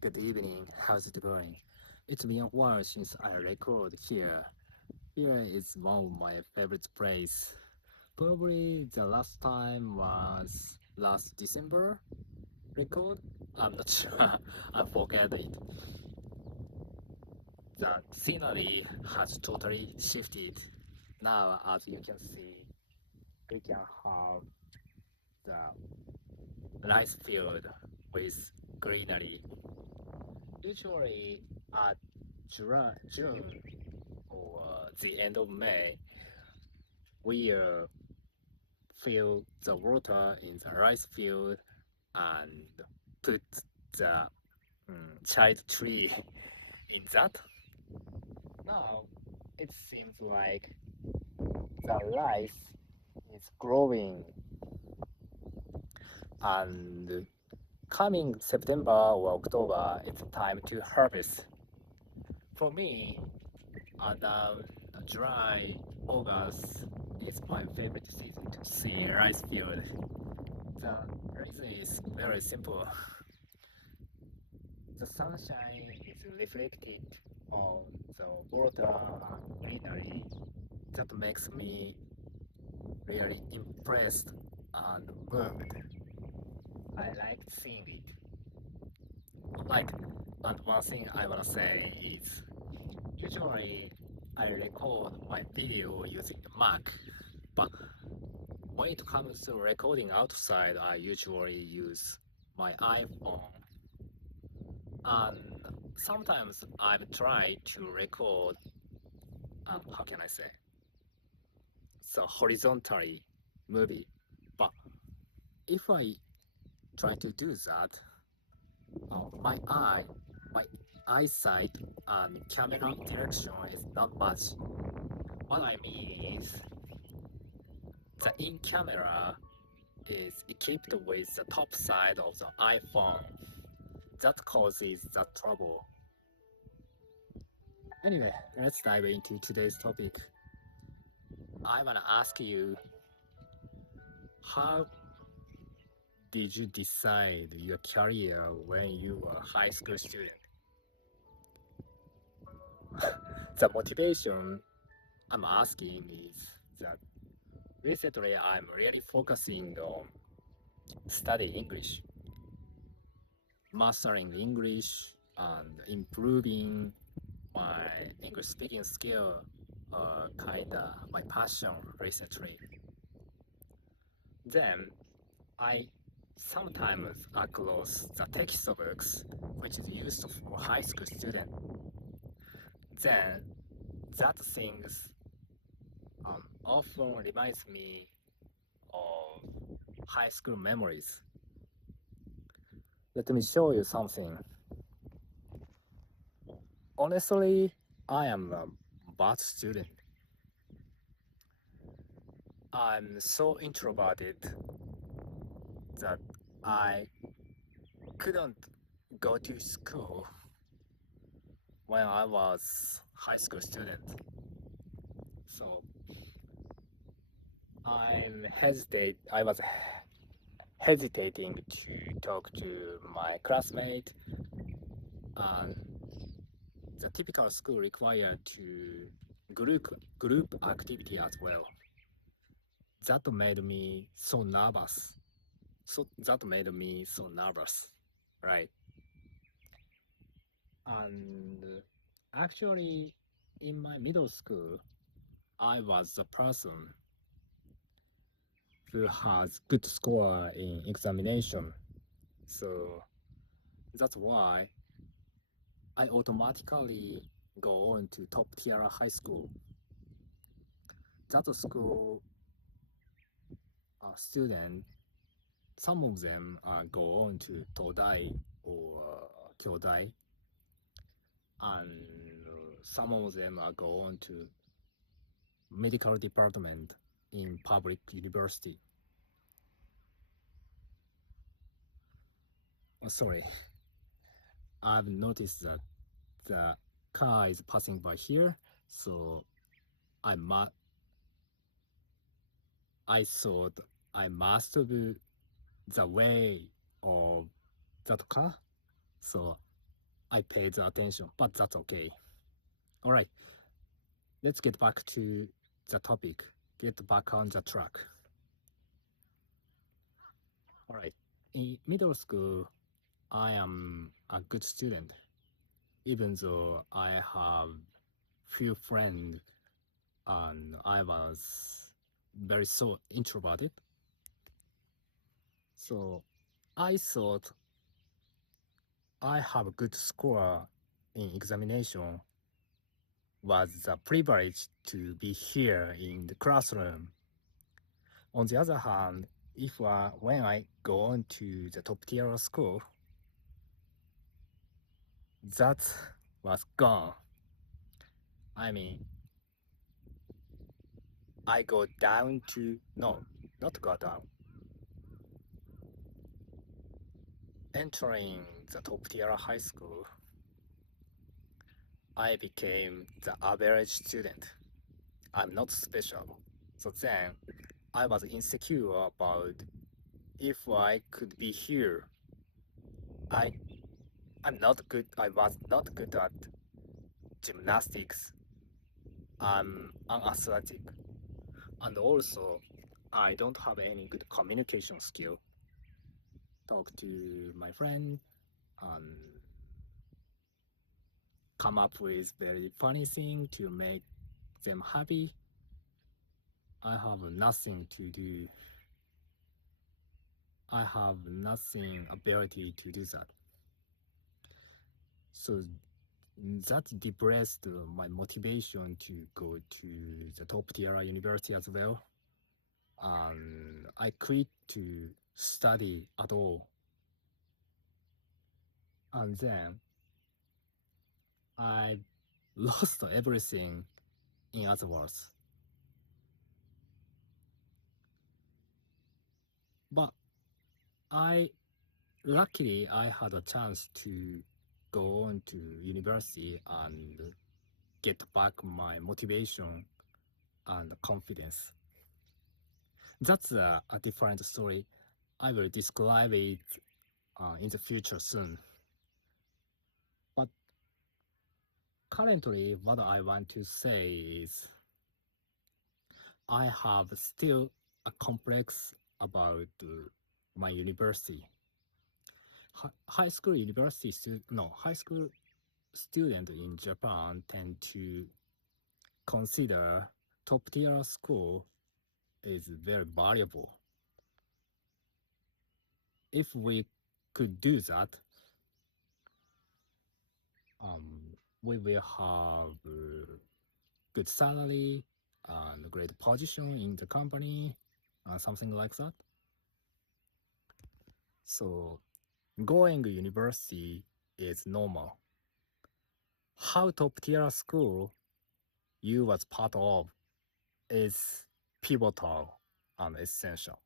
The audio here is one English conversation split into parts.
good evening. How's it going? It's been a while since I record here. Here is one of my favorite places. Probably the last time was last December record. I'm not sure. I forget it. The scenery has totally shifted. Now, as you can see, we can have the rice field with greenery. Usually at June or the end of May, we fill the water in the rice field and put the child tree in that. Now it seems like the rice is growing, and coming September or October, it's time to harvest. For me, around July, August is my favorite season to see rice field. The reason is very simple. The sunshine is reflected on the water and greenery. That makes me really impressed and moved. I like seeing it. Like, and one thing I wanna say is usually I record my video using the Mac, but when it comes to recording outside, I usually use my iPhone. And sometimes I've tried to record, how can I say, so horizontally movie. But if I try to do that, my eyesight and camera direction is not much. What I mean is the in camera is equipped with the top side of the iPhone. That causes that trouble. Anyway, let's dive into today's topic. I wanna ask you, how did you decide your career when you were a high school student? The motivation I'm asking is that recently I'm really focusing on studying English, mastering English, and improving my English speaking skill. Kinda my passion recently. Then I sometimes across the textbooks which is used for high school students. Then that things often reminds me of high school memories. Let me show you something. Honestly, I am a bad student. I'm so introverted that I couldn't go to school when I was high school student. So I was hesitating to talk to my classmate, and the typical school required to group group activity as well. That made me so nervous. So that made me so nervous, right? And actually, in my middle school, I was the person who has good score in examination. So that's why I automatically go on to top tier high school. That school student, some of them go on to Todai or Kyodai, and some of them go on to medical department in public university. Oh, sorry, I've noticed that the car is passing by here, so I mu I thought I must be the way of that car, so I paid the attention, but that's okay. All right, let's get back to the topic. Get back on the track. All right, in middle school, I am a good student, even though I have few friends and I was very so introverted. So I thought I have a good score in examination was a privilege to be here in the classroom. On the other hand, if when I go on to the top tier school, that was gone. I mean, I go down to, no, not go down. Entering the top tier high school, I became the average student. I'm not special. So then I was insecure about if I could be here. I I'm not good. I was not good at gymnastics. I'm unathletic, and also I don't have any good communication skill. Talk to my friend and come up with very funny thing to make them happy. I have nothing to do. I have nothing ability to do that. So that depressed my motivation to go to the top tier university as well. And I quit to study at all. And then I lost everything, in other words. But I luckily I had a chance to go on to university and get back my motivation and confidence. That's a different story. I will describe it in the future soon. But currently, what I want to say is I have still a complex about my university. High school university student, no, high school student in Japan tend to consider top tier school is very valuable. If we could do that, we will have good salary and great position in the company, something like that. So going to university is normal. How top tier school you was part of is pivotal and essential.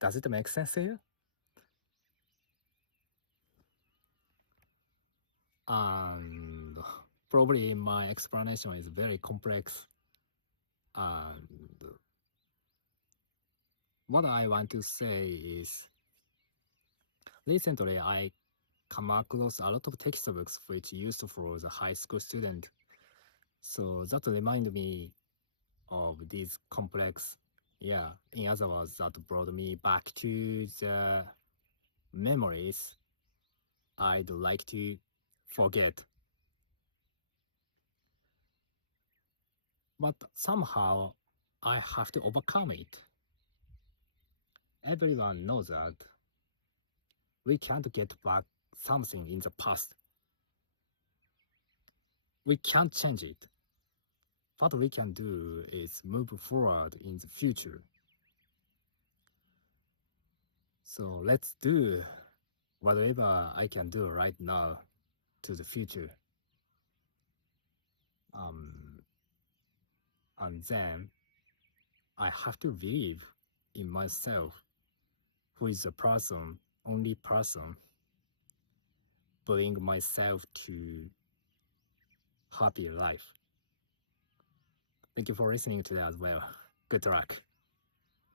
Does it make sense to you? And probably my explanation is very complex. And what I want to say is recently I come across a lot of textbooks which used for the high school student. So that remind me of these complex, yeah, in other words, that brought me back to the memories I'd like to forget. But somehow I have to overcome it. Everyone knows that we can't get back something in the past. We can't change it. What we can do is move forward in the future. So let's do whatever I can do right now to the future. And then I have to believe in myself, who is the person, only person, bring myself to happy life. Thank you for listening today as well. Good luck.